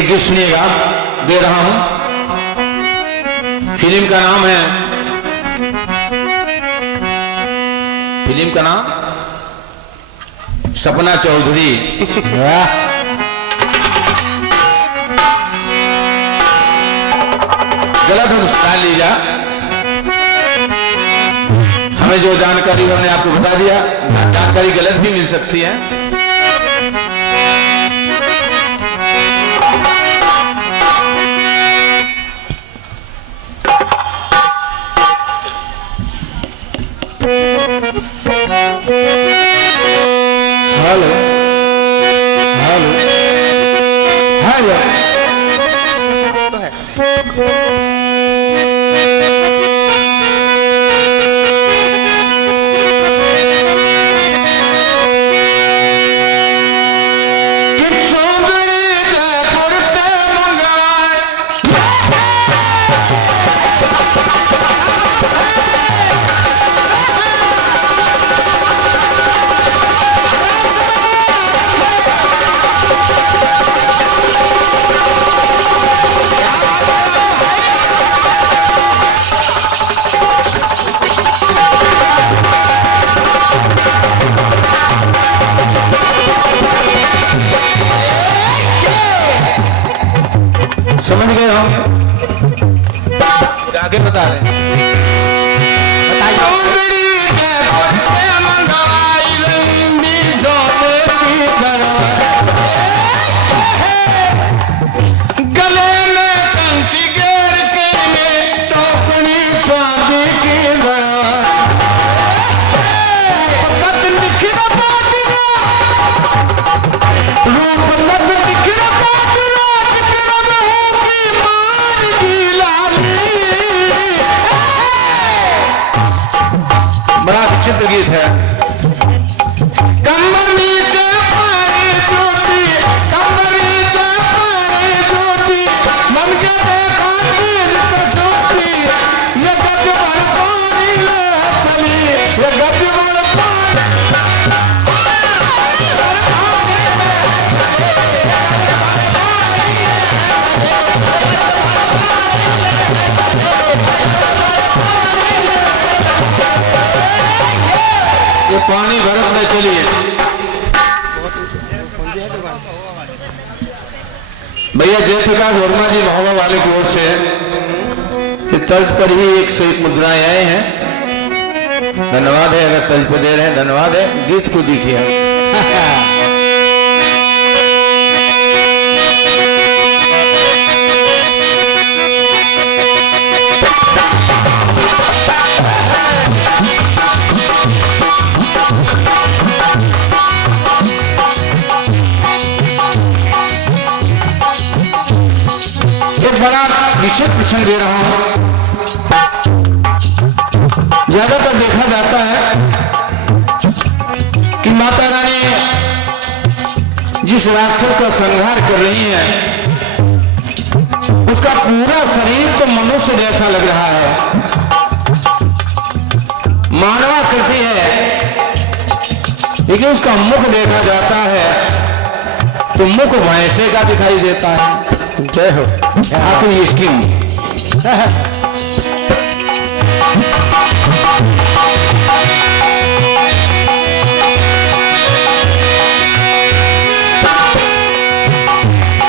एक गीत सुनिएगा, दे रहा हूं। फिल्म का नाम है, फिल्म का नाम सपना चौधरी। गलत हो तो सुना लीजिए, हमें जो जानकारी हमने आपको बता दिया, जानकारी गलत भी मिल सकती है। हेलो हेलो हेलो समझ गए हो? आगे बता रहे गले में कंठी घेर के टोकरी चांदी की बड़ा विचित्र गीत है। कमर नीचे पानी ज्योति, कमर नीचे पानी ज्योति, मन के देखा चीज कसौटी, ये गजबड़ पानी ले चली, ये गजबड़ पानी। ये पानी भरत में चलिए भैया। जयप्रकाश वर्मा जी महोबा वाले की ओर से इस तर्ज पर ही 101 मुद्राएं आए हैं। धन्यवाद है, अगर तर्ज पर दे रहे हैं धन्यवाद है। गीत को देखिए। बड़ा विशेष प्रसंग दे रहा हूं। ज्यादातर देखा जाता है कि माता रानी जिस राक्षस का संहार कर रही है उसका पूरा शरीर तो मनुष्य जैसा लग रहा है, मानवाकृति है, लेकिन उसका मुख देखा जाता है तो मुख भैंसे का दिखाई देता है। जय हो। आखिर ये क्यों?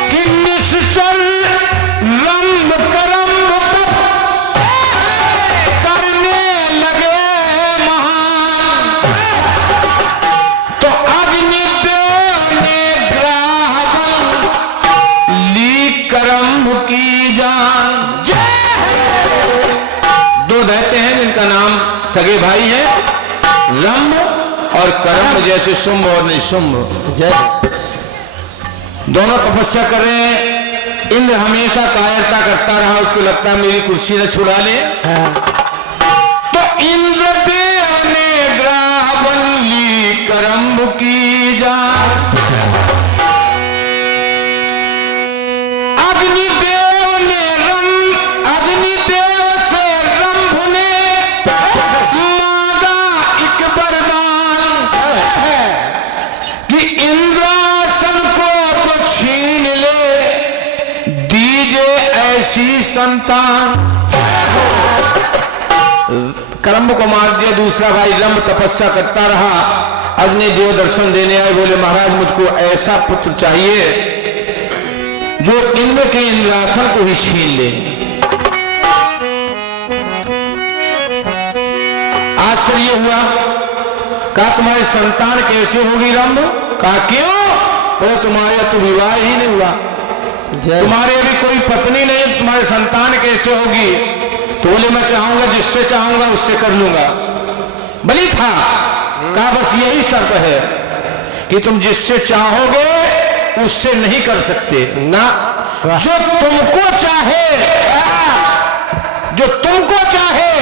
कि निश्चल रंग करम तप करने लगे महान, तो अग्निदेव ने ग्राहक ली करम की जान। दो रहते हैं जिनका नाम सगे भाई है, रंभ और करम, जैसे शुंभ और निशुंभ। दोनों तपस्या कर रहे हैं। इंद्र हमेशा कायरता करता रहा, उसको लगता है मेरी कुर्सी न छुड़ा ले। तो इंद्रदेव ने ग्राहवन ली करम की जान। अग्निदेव से रंभ ने मांगा एक वरदान कि इंद्रासन को तो छीन ले, ऐसी संतान। करम्ब को मार दिया। दूसरा भाई रंभ तपस्या करता रहा। अग्निदेव दर्शन देने आए, बोले महाराज मुझको ऐसा पुत्र चाहिए जो इंद्र के इंद्रासन को ही छीन ले। आश्चर्य हुआ। कहा तुम्हारी संतान कैसे होगी रंभ? कहा क्यों? वो तुम्हारे तो विवाह ही नहीं हुआ, तुम्हारे अभी कोई पत्नी नहीं, तुम्हारी संतान कैसे होगी? तो बोले मैं चाहूंगा, जिससे चाहूंगा उससे कर लूंगा। बलि था। कहा बस यही शर्त है कि तुम जिससे चाहोगे उससे नहीं कर सकते ना। जो तुमको चाहे, जो तुमको चाहे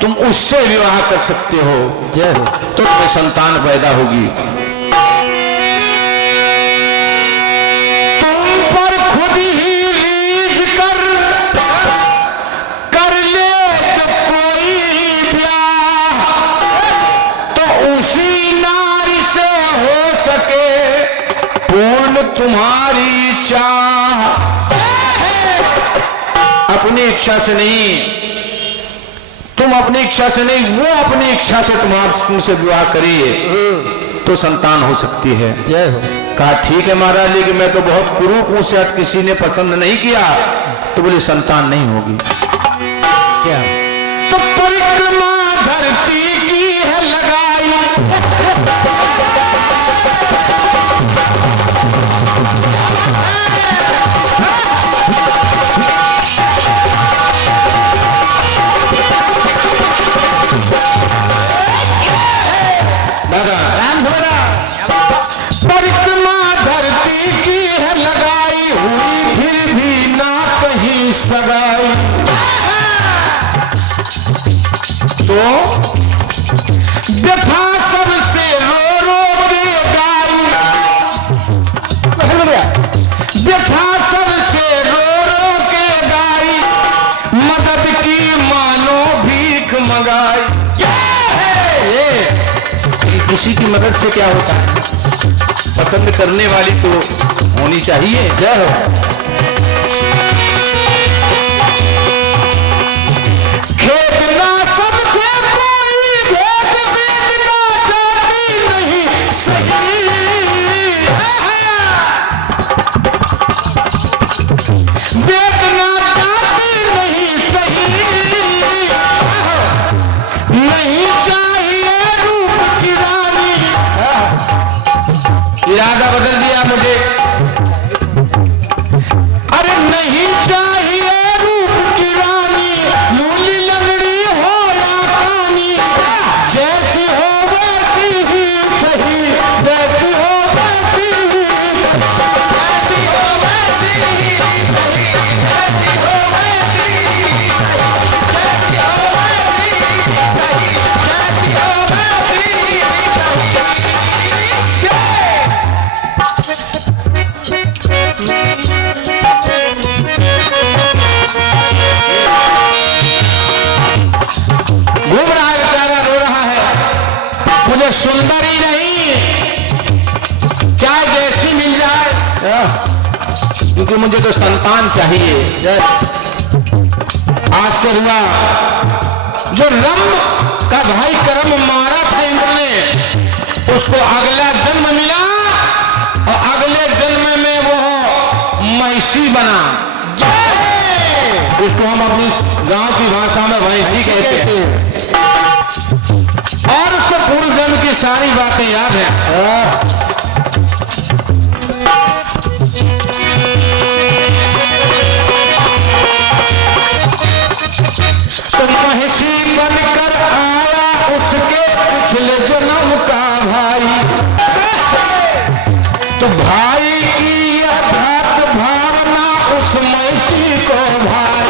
तुम उससे विवाह कर सकते हो, तो तुम्हें संतान पैदा होगी। तुम पर खुद ही रीझ कर ले तो कोई ब्याह, तो उसी नारी से हो सके पूर्ण तुम्हारी चाह। अपनी इच्छा से नहीं, तुम अपनी इच्छा से नहीं, वो अपनी इच्छा से तुमसे विवाह करिए तो संतान हो सकती है। जय हो। कहा ठीक है महाराज, लेकिन मैं तो बहुत कुरूप हूं, शायद किसी ने पसंद नहीं किया। तो बोले संतान नहीं होगी। क्या? तो परिक्रमा धरती की है लगाई, परिक्रमा धरती की है लगाई, हुई फिर भी ना कहीं सगाई। तो व्यथा सबसे रो रो के गाई, व्यथा सबसे रो रो के गाई, मदद की मानो भीख मंगाई। किसी की मदद से क्या होता है? पसंद करने वाली तो होनी चाहिए। जय हो। खेत ना सबसे कोई भेद बेचना चाहती नहीं सही, देखना चाहती नहीं सही, नहीं चाहिए रूप की रानी। इरादा बदल दिया मुझे। अरे नहीं चाहिए रूप की रानी, लूली लंगड़ी हो या कानी, जैसी हो वैसी ही सही, जैसी हो वैसी ही, जैसी हो वैसी ही सही, जैसी हो वैसी ही, जैसी हो वैसी ही सही, जैसी हो वैसी ही घूम रहा है बेचारा, रो रहा है। मुझे सुंदर ही नहीं, चाहे जैसी मिल जाए, क्योंकि मुझे तो संतान चाहिए। आज से हुआ जो रंभ का भाई करम मारा था इंद्र ने, उसको अगला जन्म मिला और अगले जन्म में वो महिषी बना। इसको हम अपनी गांव की भाषा में भैंसी कहते हैं। और उसको पूर्व जन्म की सारी बातें याद है। तो महिषी बनकर आया उसके पिछले जन्म का भाई, तो भाई की यह भ्रात भावना उस महिषी को भाई,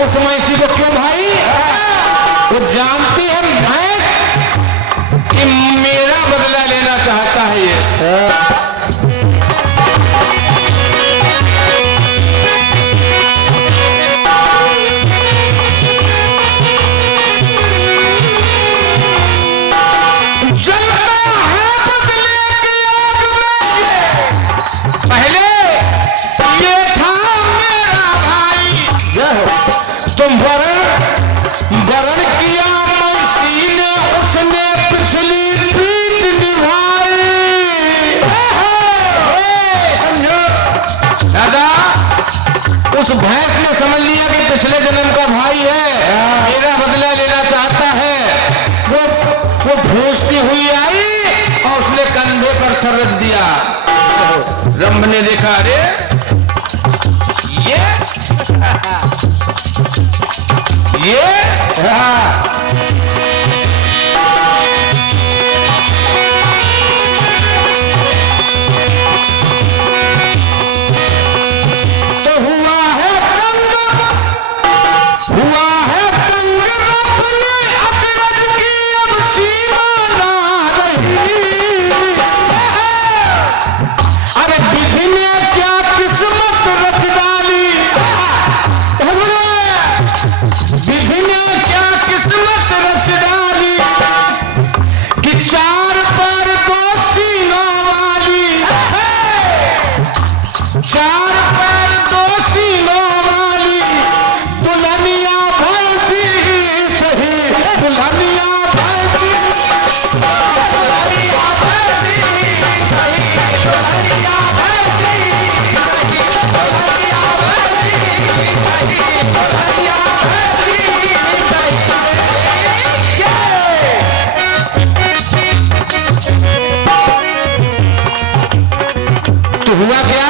उस महिषी को क्यों भाई? अवसर रच दिया। रंभ ने देखा, अरे ये तो हुआ है तंग, हुआ है तंग, अपने अचरज की अब सीमा ना रही। अरे विधि ने क्या किस्मत रच डाली, विधि ने क्या किस्मत रच डाली कि चार पैर दो सीनों वाली, चार पैर दो सीनों वाली दुल्हनिया भैंसी सही, दुल्हनिया भैंसी, दुल्हनिया भैंसी सही, दुल्हनिया भैंसी सही, दुल्हनिया भैंसी सही, दुल्हनिया तो हुआ क्या?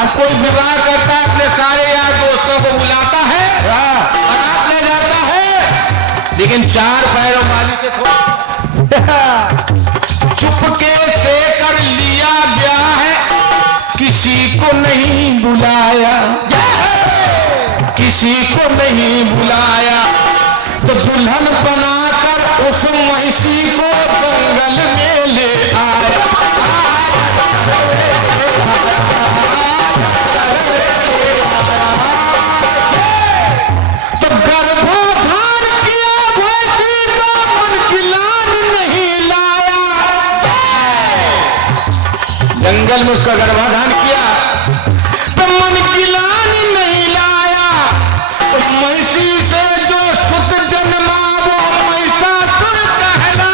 अब कोई विवाह करता है, अपने सारे यार दोस्तों को बुलाता है, बारात ले जाता है, लेकिन चार पैरों वाली से थोड़ा चुपके से कर लिया ब्याह है, किसी को नहीं बुलाया, किसी को नहीं बुलाया, तो दुल्हन बनाकर उस महिषी को जंगल में ले आया। तो गर्भधान किया भैंसी का मन की लान नहीं लाया, जंगल में उसका गर्भाधान किया तो मन की लान नहीं लाया। तो महिषी से जो सुत जन्मा वो महिषासुर कहलाया।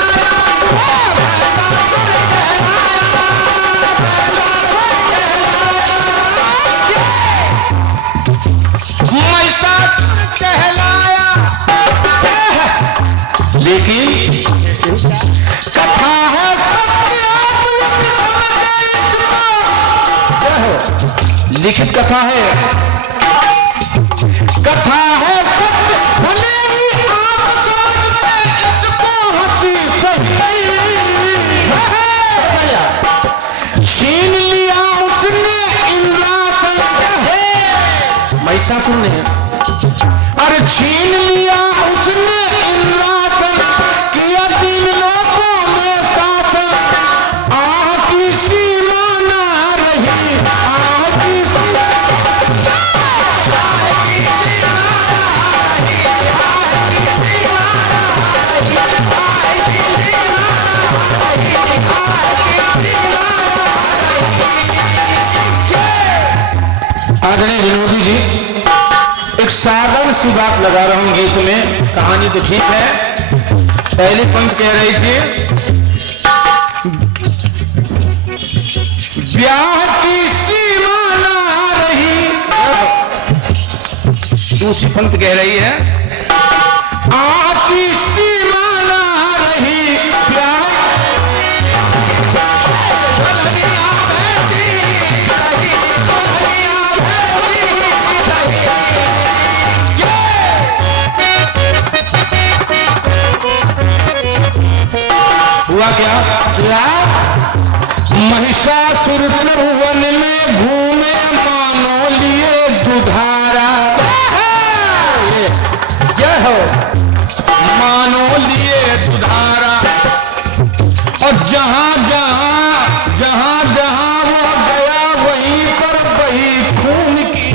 महिषासुर कहलाया। लेकिन कथा है लिखित कथा है, कथा है सत्य, भले ही आप समझते इसको हंसी सही। छीन लिया उसने इंद्रासन, महिषासुर ने, अरे छीन लिया उसने इंद्रासन, किया तीन लोगों में शासन, आह की सीमा ना रही, आह की सीमा, आदरणीय विनोदी जी, एक साधारण सी बात लगा रहा हूं गीत में, कहानी तो ठीक है। पहली पंक्ति कह रही थी ब्याह की सीमा ना रही, दूसरी पंक्ति कह रही है आह की सीमा ना रही, ब्याह हुआ क्या? महिषासुर त्रिभुवन में घूमे मानो लिए दुधारा, जय हो, मानो लिए दुधारा, और जहां जहां जहां जहां वो गया वहीं पर बही खून की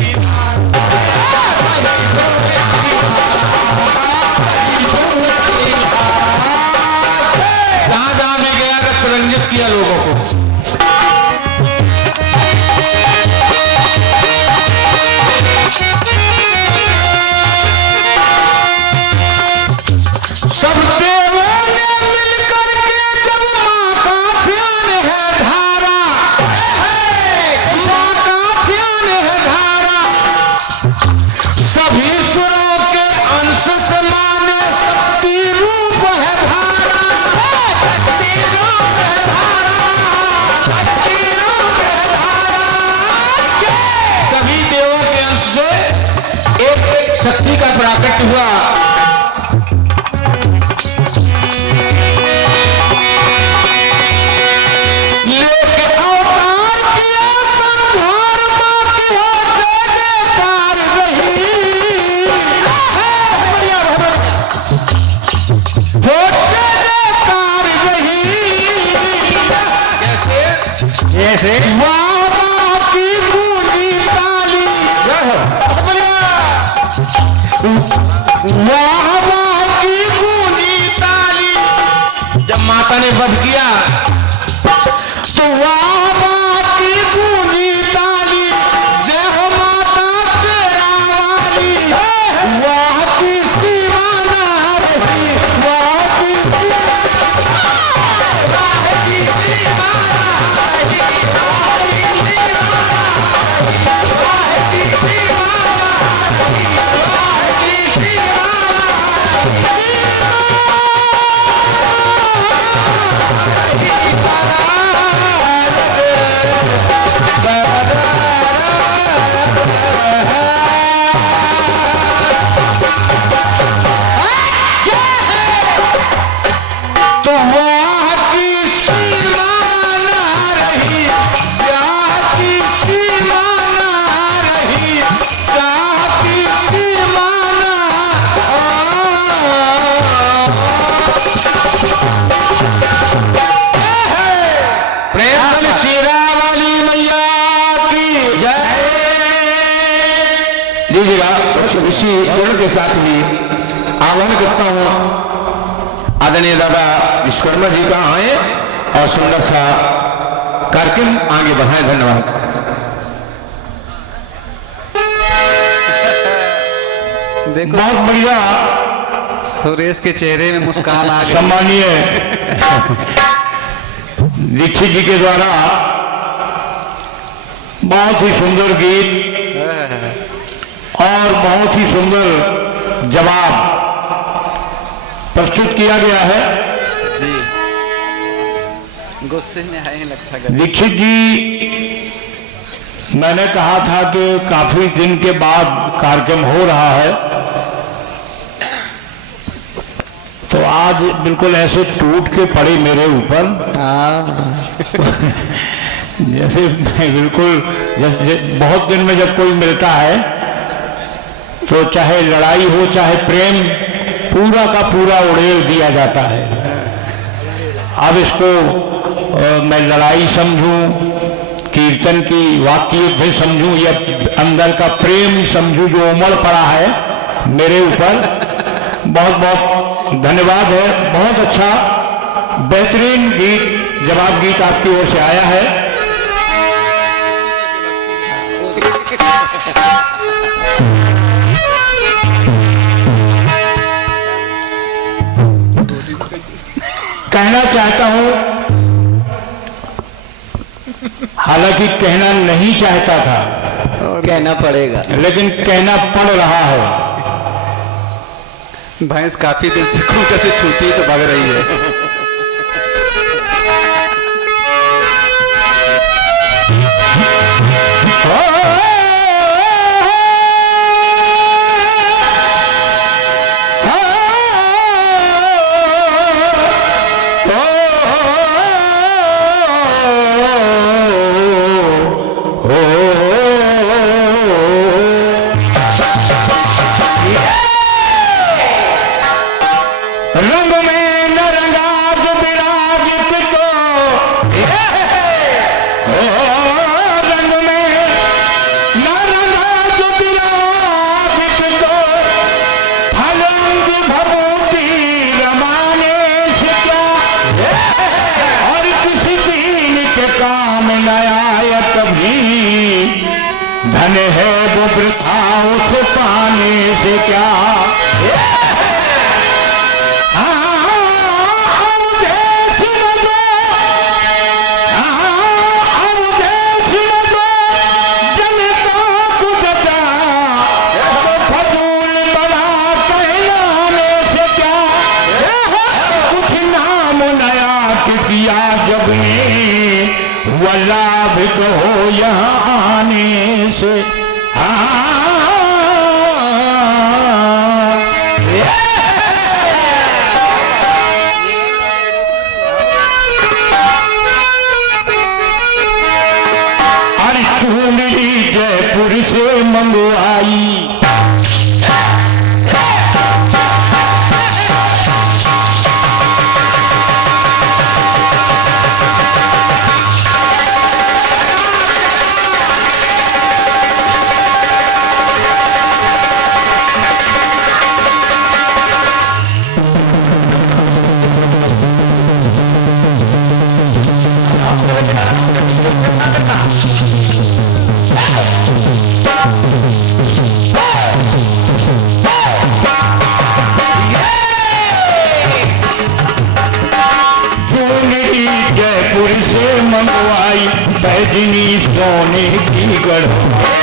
जहां में गया रक्त रंजित किया लोगों को। सब देवों ने मिलकर के जब मां का ध्यान है धारा, मां का ध्यान है धारा, सभी सुरों के अंश समाने शक्ति रूप है धारा, शक्ति रूप है धारा। माता ने वध किया तो वाह की गूंजी ताली, जय हो माता तेरा वाली, वाह की दीवाना रही, वाह की इसी चरण के साथ ही आह्वान करता हूं आदरणीय दादा विश्वकर्मा जी का आए और सुंदर सा कार्यक्रम आगे बढ़ाएं। धन्यवाद। देखो बहुत बढ़िया सुरेश के चेहरे में मुस्कान आ गई। सम्मानीय दीक्षित जी के द्वारा बहुत ही सुंदर गीत और बहुत ही सुंदर जवाब प्रस्तुत किया गया है। जी गुस्से में आए लगता है। दीक्षित जी, मैंने कहा था कि काफी दिन के बाद कार्यक्रम हो रहा है तो आज बिल्कुल ऐसे टूट के पड़े मेरे ऊपर जैसे बिल्कुल जैसे बहुत दिन में जब कोई मिलता है तो चाहे लड़ाई हो चाहे प्रेम पूरा का पूरा उड़ेल दिया जाता है। अब इसको मैं लड़ाई समझूं, कीर्तन की वाक्य युद्ध समझूं या अंदर का प्रेम समझूं जो उमड़ पड़ा है मेरे ऊपर। बहुत बहुत धन्यवाद है। बहुत अच्छा बेहतरीन गीत जवाब गीत आपकी ओर से आया है। कहना चाहता हूं, हालांकि कहना नहीं चाहता था, कहना पड़ेगा, लेकिन कहना पड़ रहा है। भैंस काफी दिन से खूंटे से छूटी तो भाग रही है। रंग में न रंगा जो विराजित को, रंग में न रंगा जो विराजित को, फलंग भभूति रमाने से क्या, और किसी दीन के काम न आया कभी, धन है वो वृथा उसे पाने से क्या। लाभ कहो यहाँ आने से, अरे चूड़ी जयपुर से मंगवाई, से मंगवाई बैजनी सोने की गढ़वाई।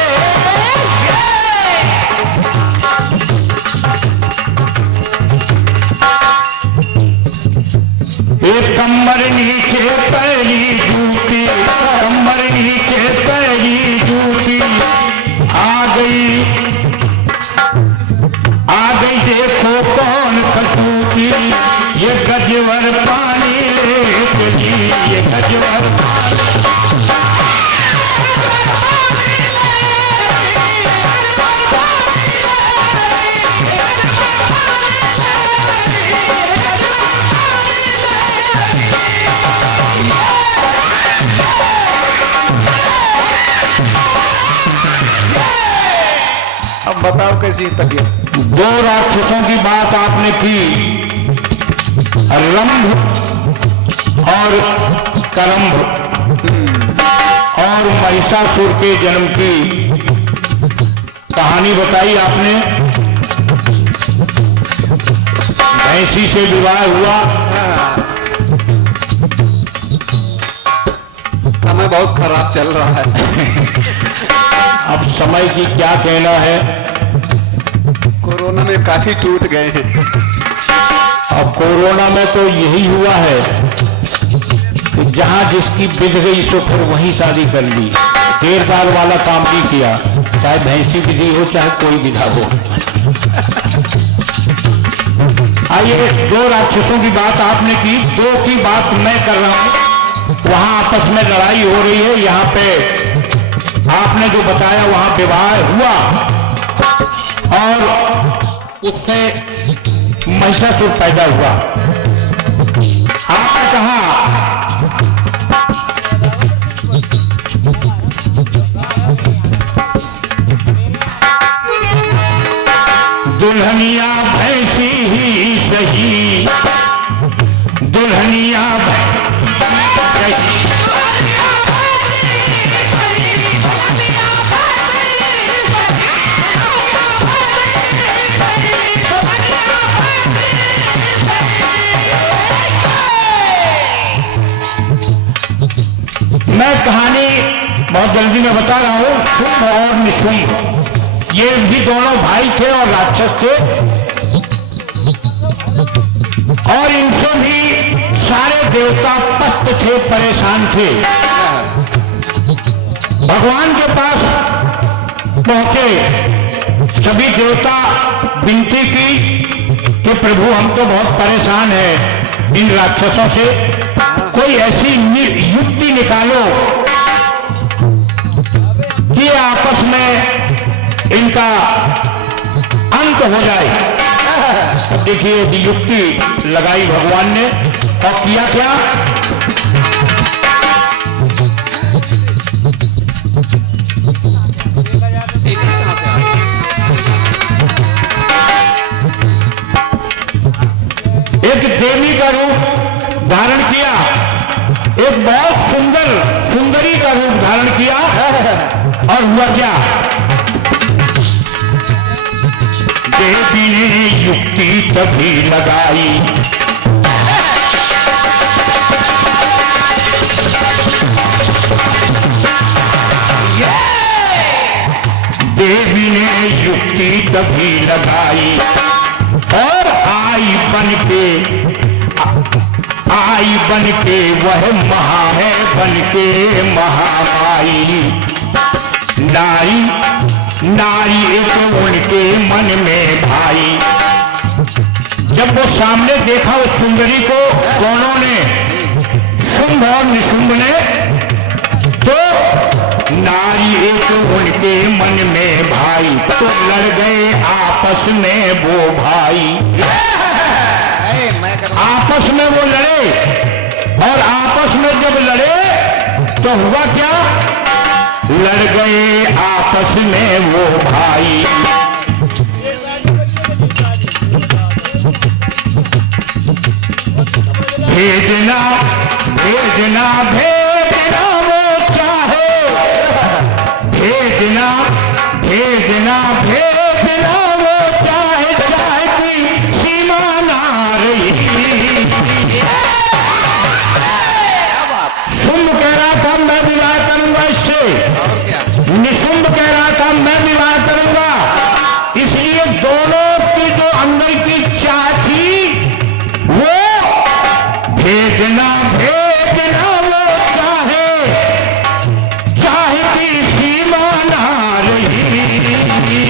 एक कमर नीचे पैरी जूती, कमर नीचे पैरी जूती, आ गई देखो कौन कसूती, ये गजवर पानी ले चली, ये गजवर अब बताओ कैसी तबीयत। दो राक्षसों की बात आपने की, रंभ और करंभ, और महिषासुर के जन्म की कहानी बताई आपने। भैंसी से विवाह हुआ, समय बहुत खराब चल रहा है। अब समय की क्या कहना है, कोरोना में काफी टूट गए हैं। अब कोरोना में तो यही हुआ है कि जहां जिसकी बिज गई सो फिर वहीं शादी कर ली, देर-दार वाला काम नहीं किया, चाहे भैंसी विधि हो चाहे कोई विधा हो। आइए, दो राक्षसों की बात आपने की, दो की बात मैं कर रहा हूं। वहां आपस में लड़ाई हो रही है, यहाँ पे आपने जो बताया वहां विवाह हुआ और उससे महिषासुर पैदा हुआ। आपने कहा दुल्हनिया भैंसी ही सही, दुल्हनिया मैं कहानी बहुत जल्दी में बता रहा हूं। शुंभ और निशुंभ, ये भी दोनों भाई थे और राक्षस थे, और इनसे भी सारे देवता पस्त थे, परेशान थे। भगवान के पास पहुंचे सभी देवता, विनती की कि प्रभु हम तो बहुत परेशान हैं इन राक्षसों से, कोई ऐसी युक्ति निकालो कि आपस में इनका अंत हो जाए। अब देखिए युक्ति लगाई भगवान ने और किया क्या, एक देवी का रूप धारण किया, एक बहुत सुंदरी का रूप धारण किया, और हुआ क्या, देवी ने युक्ति तभी लगाई, देवी ने युक्ति तभी लगाई और आई बन के वह महा है, बन के महामाई। नारी एक उनके मन में भाई। जब वो सामने देखा उस सुंदरी को, दोनों ने, शुंभ और निशुंभ ने, तो नारी एक उनके मन में भाई, तो लड़ गए आपस में वो भाई। आपस में वो लड़े, और आपस में जब लड़े तो हुआ क्या, लड़ गए आपस में वो भाई। भेजना भेजना भेजना वो चाहे, भेजना भेजना भेजना वो चाहे, चाहे की सीमा ना रही। शुंभ भेजना भेजना वो चाहे चाहे की सीमा ना रही।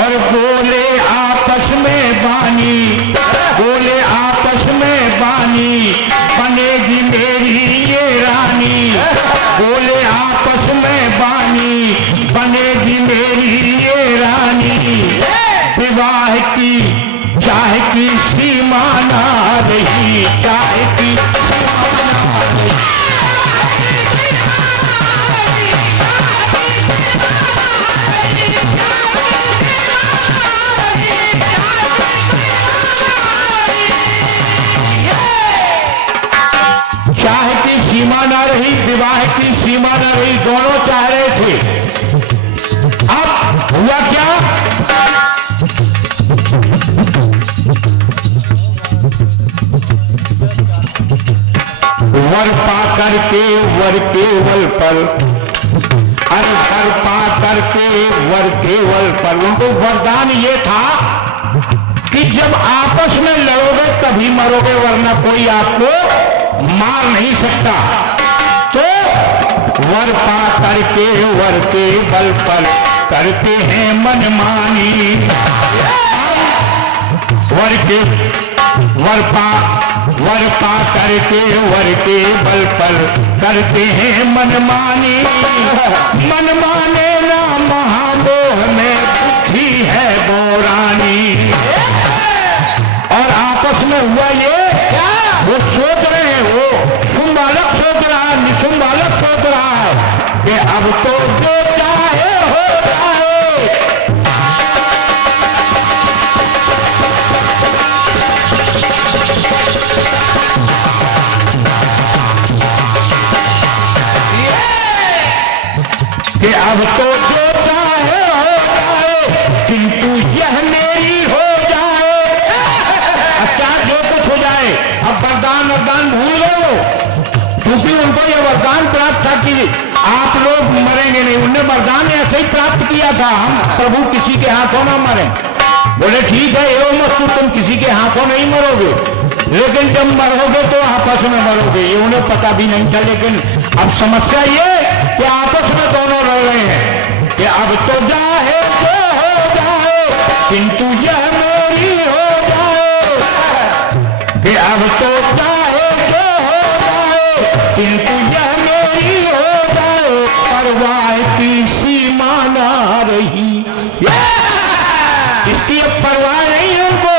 और बोले आपस में बानी, बोले आपस में बानी, बनेगी मेरी ये रानी। बोले आपस में बानी, बनेगी मेरी ये रानी। विवाह की चाह की सीमा ना रही, चाह की सीमा ना रही। चाह की सीमा ना रही, विवाह की सीमा ना रही, दोनों चाह रहे थे। अब हुआ क्या? वर पा करके वर केवल पर, अरे वर पा करके वर केवल पर, उनको वरदान ये था कि जब आपस में लड़ोगे तभी मरोगे, वरना कोई आपको मार नहीं सकता। तो वर पा करके वर के बल पर करते हैं मनमानी। वर पा करके वर के बल पर करते हैं मनमानी। मन माने ना महामोह में बुद्धि है बोरानी। और आपस में हुआ ये, वो सोच रहे हैं, वो शुंभालक सोच रहा है, निशुंभालक सोच रहा है कि अब तो जो चाहे हो जाए। कि अब तो जो चाहे हो जाए, किंतु यह मेरी हो जाए। अच्छा जो कुछ हो जाए, अब वरदान वरदान भूल गए वो, क्योंकि उनको यह वरदान प्राप्त था कि आप लोग मरेंगे नहीं। उन्हें वरदान ऐसे ही प्राप्त किया था, हम प्रभु किसी के हाथों ना मरे। बोले ठीक है एवं मस्तु, तुम किसी के हाथों नहीं मरोगे, लेकिन जब मरोगे तो आपस में मरोगे। ये उन्हें पता भी नहीं था। लेकिन अब समस्या ये कि आपस में दोनों लड़ रहे हैं कि अब तो चाहे जो हो जाए, किंतु यह मेरी हो जाए। कि अब तो चाहे जो हो जाए, किंतु यह मेरी हो जाए। परवाह की सीमा ना रही। इसकी अब परवाह नहीं है उनको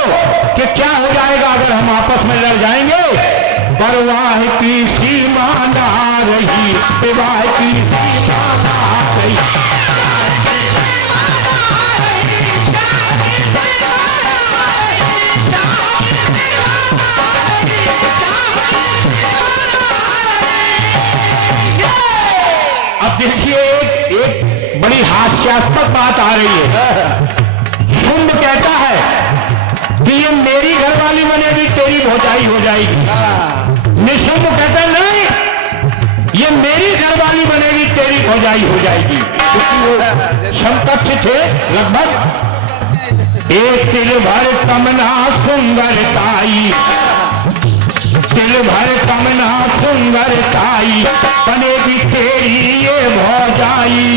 कि क्या हो जाएगा अगर हम आपस में लड़ जाएंगे। परवाह की सीमा ना रही, विवाह की सीमा ना रही। अब देखिए एक बड़ी हास्यास्पद बात आ रही है। शुंभ कहता है कि ये मेरी घरवाली बनेगी, तेरी भौजाई हो जाएगी। निशुंभ कहता है नहीं, ये मेरी घरवाली बनेगी, तेरी भौजाई हो जाएगी। समकक्ष थे लगभग। एक तिल भर तमना सुंदरताई, तिल भर तमना सुंदरताई, बनेगी तेरी ये भौजाई।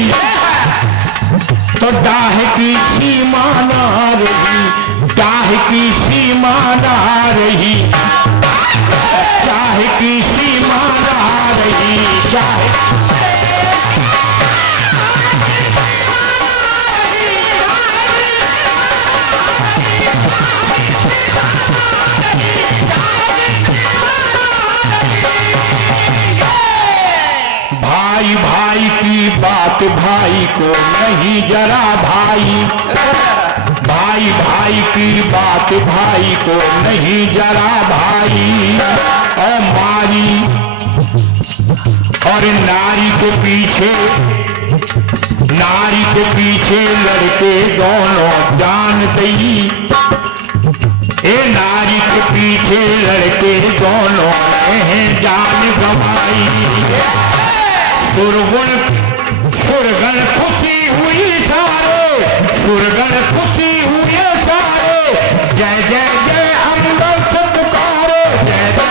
तो डाह की सीमा ना रही, डाह की सीमा ना रही, चाह की सीमा ना रही, चाह। भाई भाई की बात भाई को नहीं जरा भाई, भाई भाई की बात भाई को नहीं जरा भाई। और मारी और नारी के पीछे, नारी के पीछे लड़के दोनों जान गई। ए नारी के पीछे लड़के दोनों ने जान गंवाई। सुरगण खुशी हुई सारे, सुरगण खुशी हुए सारे। जय जय जय अम्बर से पुकारे, जय जय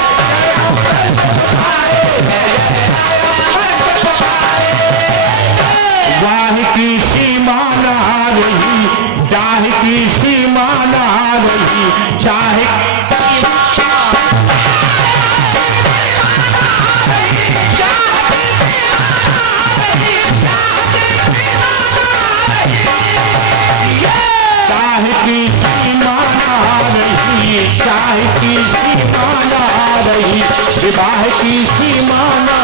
विवाह की सीमाना रही, विवाह की सीमाना।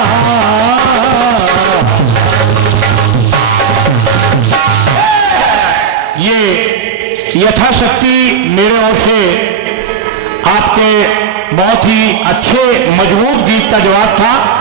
ये यथाशक्ति मेरे ओर से आपके बहुत ही अच्छे मजबूत गीत का जवाब था।